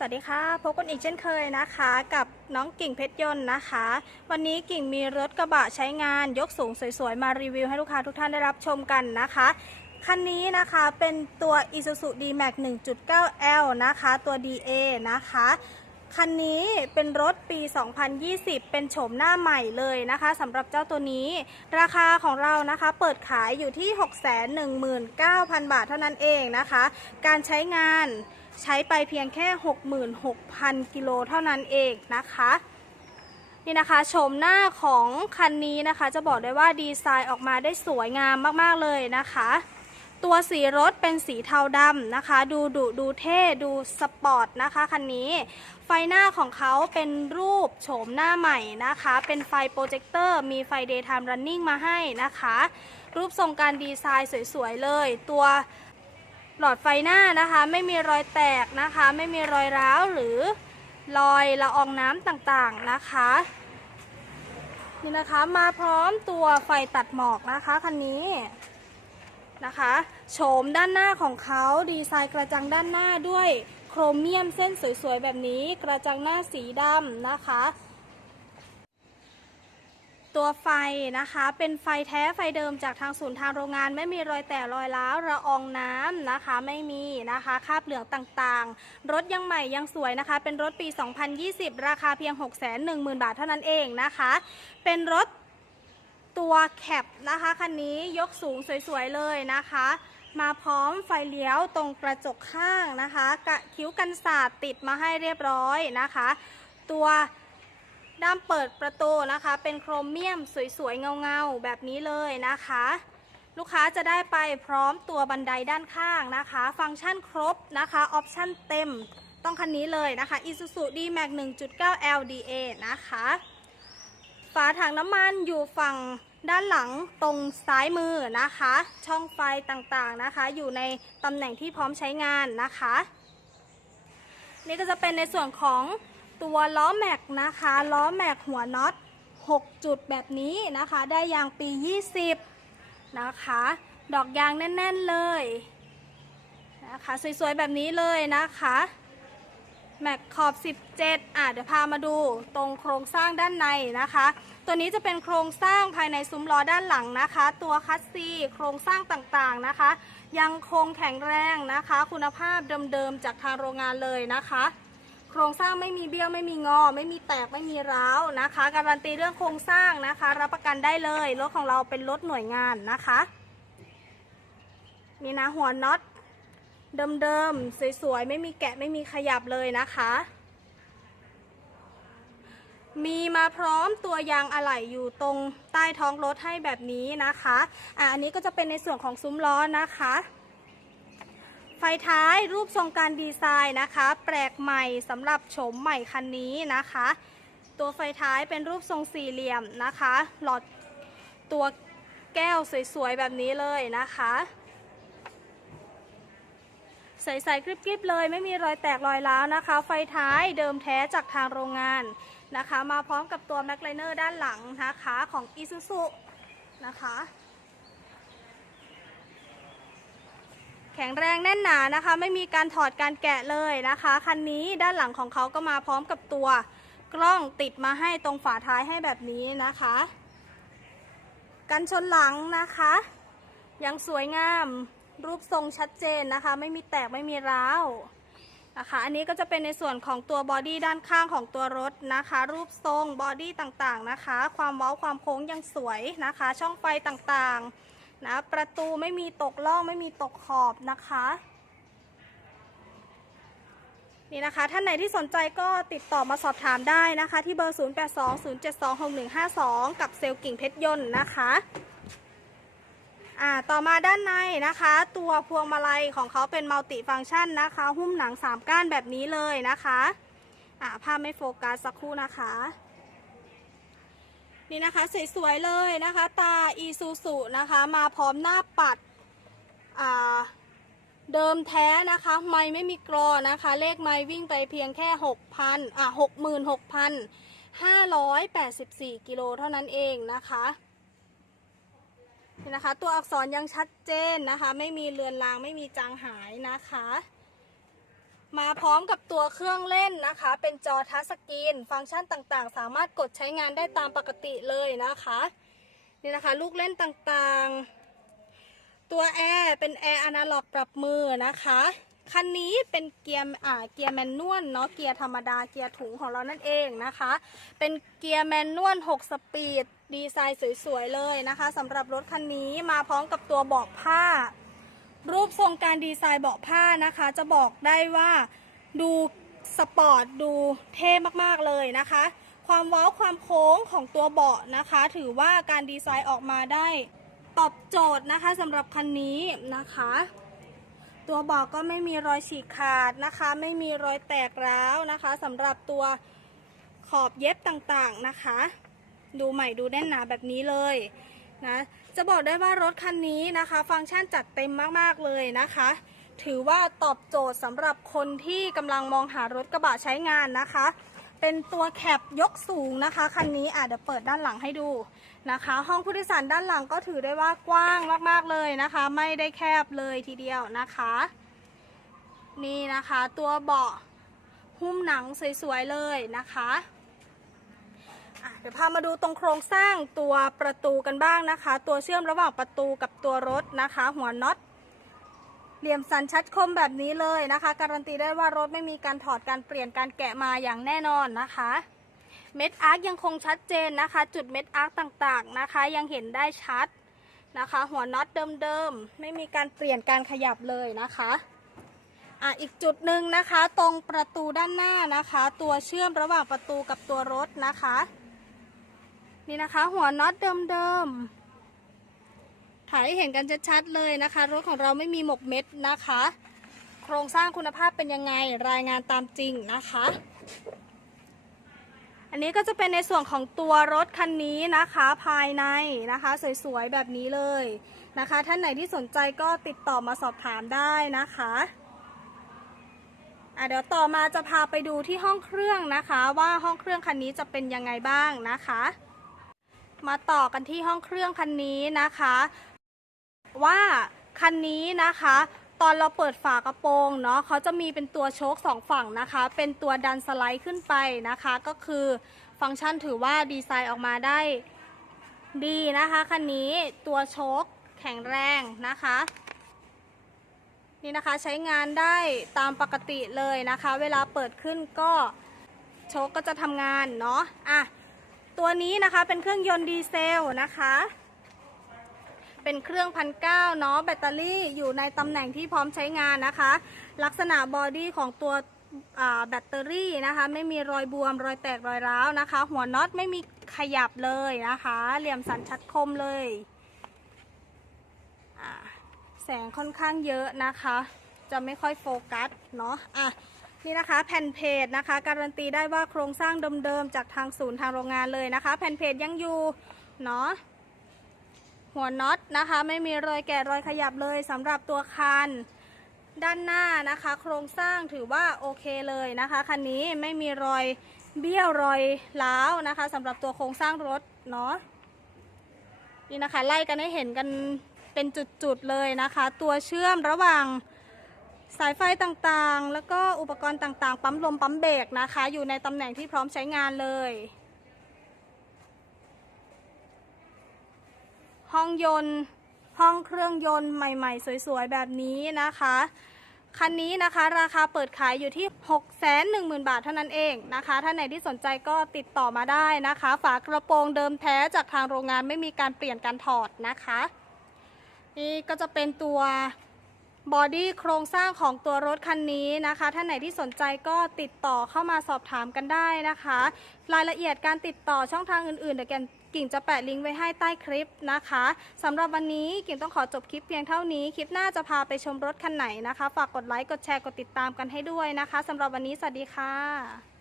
สวัสดีค่ะ พบกันอีกเช่นเคยนะคะ กับน้องกิ่งเพชรยนต์นะคะ วันนี้กิ่งมีรถกระบะใช้งานยกสูงสวยๆ มารีวิวให้ลูกค้าทุกท่านได้รับชมกันนะคะ คันนี้นะคะเป็นตัว Isuzu D-Max 1.9L นะคะ ตัว DA นะคะ คันนี้เป็นรถปี 2020 เป็นโฉมหน้าใหม่เลยนะคะสำหรับเจ้าตัวนี้ ราคาของเรานะคะเปิดขายอยู่ที่ 619,000 บาทเท่านั้นเองนะคะ การใช้งาน ใช้ไปเพียงแค่ 66,000 กิโลเท่านั้นเองนะคะ นี่นะคะโฉมหน้าของคันนี้นะคะ จะบอกได้ว่าดีไซน์ออกมาได้สวยงามมากๆเลยนะคะ ตัวสีรถเป็นสีเทาดำนะคะ ดูดุดูเท่ดูสปอร์ตนะคะคันนี้ ไฟหน้าของเขาเป็นรูปโฉมหน้าใหม่นะคะ เป็นไฟโปรเจคเตอร์มีไฟ daytime running มาให้นะคะ รูปทรงการดีไซน์สวยๆเลย ตัว หลอดไฟหน้านะคะ ไม่มีรอยแตกนะคะ ไม่มีรอยร้าวหรือรอยละอองน้ำต่างๆนะคะนี่นะคะมาพร้อมตัวไฟตัดหมอกนะคะคันนี้นะคะโฉมด้านหน้าของเขาดีไซน์กระจังด้านหน้าด้วยโครเมียมเส้นสวยๆแบบนี้ กระจังหน้าสีดำนะคะ ตัวไฟนะคะ เป็นไฟแท้ไฟเดิมจากทางศูนย์ทางโรงงาน ไม่มีรอยแตกรอยร้าวระอองน้ำนะคะ ไม่มีนะคะคราบเหลืองต่างๆ รถยังใหม่ยังสวยนะคะ เป็นรถปี 2020 ราคาเพียง 610,000 บาทเท่านั้นเองนะคะ เป็นรถตัวแคปนะคะคันนี้ยกสูงสวยๆเลยนะคะ มาพร้อมไฟเลี้ยวตรงกระจกข้างนะคะกะคิ้วกันศาสตร์ติดมาให้เรียบร้อยนะคะ ตัว ด้ามเปิดประตูนะคะ เป็นโครเมียมสวยๆเงาๆแบบนี้เลยนะคะ ลูกค้าจะได้ไปพร้อมตัวบันไดด้านข้างนะคะ ฟังก์ชันครบนะคะออปชั่นเต็มต้องคันนี้เลยนะคะ Isuzu D-Max 1.9 LDA นะคะ ฝาถังน้ำมันอยู่ฝั่งด้านหลังตรงซ้ายมือนะคะ ช่องไฟต่างๆนะคะ อยู่ในตำแหน่งที่พร้อมใช้งานนะคะ นี่ก็จะเป็นในส่วนของ ตัวล้อแม็กนะคะล้อแม็กหัวน็อต 6 จุดแบบนี้นะคะ ได้ยางปี 20 นะคะ ดอกยางแน่น ๆ เลยนะคะ สวย ๆ แบบนี้เลยนะคะแม็กขอบ 17 อะเดี๋ยวพามาดูตรงโครงสร้างด้านในนะคะ ตัวนี้จะเป็นโครงสร้างภายในซุ้มล้อด้านหลังนะคะ ตัวคัสซีโครงสร้างต่างๆนะคะ ยังคงแข็งแรงนะคะ คุณภาพเดิมๆจากทางโรงงานเลยนะคะ โครงสร้างไม่มีเบี้ยวไม่มีงอ ไม่มีแตกไม่มีร้าวนะคะ การันตีเรื่องโครงสร้างนะคะ รับประกันได้เลย รถของเราเป็นรถหน่วยงานนะคะนี่นะหัวน็อตเดิมๆสวยๆไม่มีแกะไม่มีขยับเลยนะคะ มีมาพร้อมตัวยางอะไหล่อยู่ตรงใต้ท้องรถให้แบบนี้นะคะอะอันนี้ก็จะเป็นในส่วนของซุ้มล้อนะคะ ไฟท้ายรูปทรงการดีไซน์นะคะ แปลกใหม่สำหรับโฉมใหม่คันนี้นะคะ ตัวไฟท้ายเป็นรูปทรงสี่เหลี่ยมนะคะ หลอดตัวแก้วสวยๆแบบนี้เลยนะคะใสๆกริบๆเลยไม่มีรอยแตกรอยร้าวนะคะ ไฟท้ายเดิมแท้จากทางโรงงานนะคะ มาพร้อมกับตัวแม็กไลเนอร์ด้านหลังนะคะของ Isuzu นะคะ แข็งแรงแน่นหนานะคะ ไม่มีการถอดการแกะเลยนะคะ คันนี้ด้านหลังของเขาก็มาพร้อมกับตัวกล้องติดมาให้ตรงฝาท้ายให้แบบนี้นะคะ กันชนหลังนะคะ ยังสวยงามรูปทรงชัดเจนนะคะ ไม่มีแตกไม่มีร้าวนะคะอันนี้ก็จะเป็นในส่วนของตัวบอดี้ด้านข้างของตัวรถนะคะ รูปทรงบอดี้ต่างๆนะคะ ความเว้าความโค้งยังสวยนะคะ ช่องไฟต่างๆ นะประตูไม่มีตกล่องไม่มีตกขอบนะคะ นี่นะคะ ท่านไหนที่สนใจก็ติดต่อมาสอบถามได้นะคะ ที่เบอร์ 0820726152 กับเซลกิ่งเพชรยนต์นะคะอ่าต่อมาด้านในนะคะ ตัวพวงมาลัยของเขาเป็นมัลติฟังก์ชันนะคะ หุ้มหนัง3ก้านแบบนี้เลยนะคะอ่าภาพไม่โฟกัสสักครู่นะคะ นี่นะคะสวยๆเลยนะคะ ตาอีซูซูนะคะ มาพร้อมหน้าปัดอ่าเดิมแท้นะคะ ไม่ไม่มีกรอนะคะ เลขไม่วิ่งไปเพียงแค่6,000อ่า66,584กิโลเท่านั้นเองนะคะนี่นะคะ ตัวอักษรยังชัดเจนนะคะ ไม่มีเลือนลางไม่มีจางหายนะคะ มาพร้อมกับตัวเครื่องเล่นนะคะ เป็นจอทัชสกรีน ฟังก์ชันต่างๆ สามารถกดใช้งานได้ตามปกติเลยนะคะนี่นะคะ ลูกเล่นต่างๆ ตัวแอร์เป็นแอร์อนาล็อกปรับมือนะคะคันนี้เป็นเกียร์อ่าเกียร์แมนนวลเนาะเกียร์ธรรมดาเกียร์ถุงของเรานั่นเองนะคะ เป็นเกียร์แมนนวล6 สปีด ดีไซน์สวยๆเลยนะคะสำหรับรถคันนี้มาพร้อมกับตัวบาะผ้า รูปทรงการดีไซน์เบาะผ้านะคะ จะบอกได้ว่าดูสปอร์ตดูเท่มากๆเลยนะคะ ความเว้าวความโค้งของตัวเบาะนะคะ ถือว่าการดีไซน์ออกมาได้ตอบโจทย์นะคะสำหรับคันนี้นะคะ ตัวเบาะก็ไม่มีรอยฉีกขาดนะคะ ไม่มีรอยแตกร้าวนะคะสำหรับตัวขอบเย็บต่างๆนะคะ ดูใหม่ดูแน่นหนาแบบนี้เลย นะจะบอกได้ว่ารถคันนี้นะคะ ฟังก์ชันจัดเต็มมากๆเลยนะคะ ถือว่าตอบโจทย์สำหรับคนที่กำลังมองหารถกระบะใช้งานนะคะ เป็นตัวแคปยกสูงนะคะคันนี้อาจจะเปิดด้านหลังให้ดูนะคะ ห้องผู้โดยสารด้านหลังก็ถือได้ว่ากว้างมากๆเลยนะคะ ไม่ได้แคบเลยทีเดียวนะคะ นี่นะคะตัวเบาะหุ้มหนังสวยๆเลยนะคะ เดี๋ยวพามาดูตรงโครงสร้างตัวประตูกันบ้างนะคะ ตัวเชื่อมระหว่างประตูกับตัวรถนะคะ หัวน็อตเหลี่ยมสันชัดคมแบบนี้เลยนะคะ การันตีได้ว่ารถไม่มีการถอดการเปลี่ยนการแกะมาอย่างแน่นอนนะคะ เม็ดอาร์คยังคงชัดเจนนะคะ จุดเม็ดอาร์คต่างๆนะคะ ยังเห็นได้ชัดนะคะ หัวน็อตเดิมๆไม่มีการเปลี่ยนการขยับเลยนะคะอะอีกจุดหนึ่งนะคะ ตรงประตูด้านหน้านะคะ ตัวเชื่อมระหว่างประตูกับตัวรถนะคะ นี่นะคะหัวน็อตเดิมๆ ถ่ายให้เห็นกันชัดๆเลยนะคะ รถของเราไม่มีหมกเม็ดนะคะ โครงสร้างคุณภาพเป็นยังไงรายงานตามจริงนะคะ อันนี้ก็จะเป็นในส่วนของตัวรถคันนี้นะคะภายในนะคะสวยๆ แบบนี้เลยนะคะ ท่านไหนที่สนใจก็ติดต่อมาสอบถามได้นะคะ่ะเดี๋ยวต่อมาจะพาไปดูที่ห้องเครื่องนะคะ ว่าห้องเครื่องคันนี้จะเป็นยังไงบ้างนะคะ มาต่อกันที่ห้องเครื่องคันนี้นะคะ ว่าคันนี้นะคะ ตอนเราเปิดฝากระโปรงเนาะเขาจะมีเป็นตัวโชคสองฝั่งนะคะ เป็นตัวดันสไลด์ขึ้นไปนะคะ ก็คือฟังก์ชันถือว่าดีไซน์ออกมาได้ดีนะคะคันนี้ตัวโชคแข็งแรงนะคะนี่นะคะใช้งานได้ตามปกติเลยนะคะ เวลาเปิดขึ้นก็โชคก็จะทำงานเนาะอะ ตัวนี้นะคะเป็นเครื่องยนต์ดีเซลนะคะ เป็นเครื่องพันเก้าเนาะแบตเตอรี่อยู่ในตำแหน่งที่พร้อมใช้งานนะคะ ลักษณะบอดี้ของตัวแบตเตอรี่นะคะ ไม่มีรอยบวมรอยแตกรอยร้าวนะคะ หัวน็อตไม่มีขยับเลยนะคะ เหลี่ยมสันชัดคมเลยแสงค่อนข้างเยอะนะคะ จะไม่ค่อยโฟกัสเนาะอะ นี่นะคะแผ่นเพจนะคะ การันตีได้ว่าโครงสร้างเดิมๆจากทางศูนย์ทางโรงงานเลยนะคะ แผ่นเพจยังอยู่เนาะหัวน็อตนะคะ ไม่มีรอยแกะรอยขยับเลยสำหรับตัวคันด้านหน้านะคะ โครงสร้างถือว่าโอเคเลยนะคะคันนี้ไม่มีรอยเบี้ยวรอยร้าวนะคะสำหรับตัวโครงสร้างรถเนาะนี่นะคะไล่กันให้เห็นกันเป็นจุดๆเลยนะคะ ตัวเชื่อมระหว่าง สายไฟต่างๆ แล้วก็อุปกรณ์ต่างๆ ปั๊มลมปั๊มเบรกนะคะ อยู่ในตำแหน่งที่พร้อมใช้งานเลย ห้องยนต์ ห้องเครื่องยนต์ใหม่ๆ สวยๆ แบบนี้นะคะ คันนี้นะคะราคาเปิดขายอยู่ที่ 610,000 บาทเท่านั้นเองนะคะ ถ้าไหนที่สนใจก็ติดต่อมาได้นะคะ ฝากระโปรงเดิมแท้จากทางโรงงานไม่มีการเปลี่ยนการถอดนะคะ นี่ก็จะเป็นตัว บอดี้โครงสร้างของตัวรถคันนี้นะคะ ท่านไหนที่สนใจก็ติดต่อเข้ามาสอบถามกันได้นะคะ รายละเอียดการติดต่อช่องทางอื่นๆเดี๋ยวกิ่งจะแปะลิงก์ไว้ให้ใต้คลิปนะคะสำหรับวันนี้กิ่งต้องขอจบคลิปเพียงเท่านี้ คลิปหน้าจะพาไปชมรถคันไหนนะคะ ฝากกดไลค์ กดแชร์ กดติดตามกันให้ด้วยนะคะสำหรับวันนี้สวัสดีค่ะ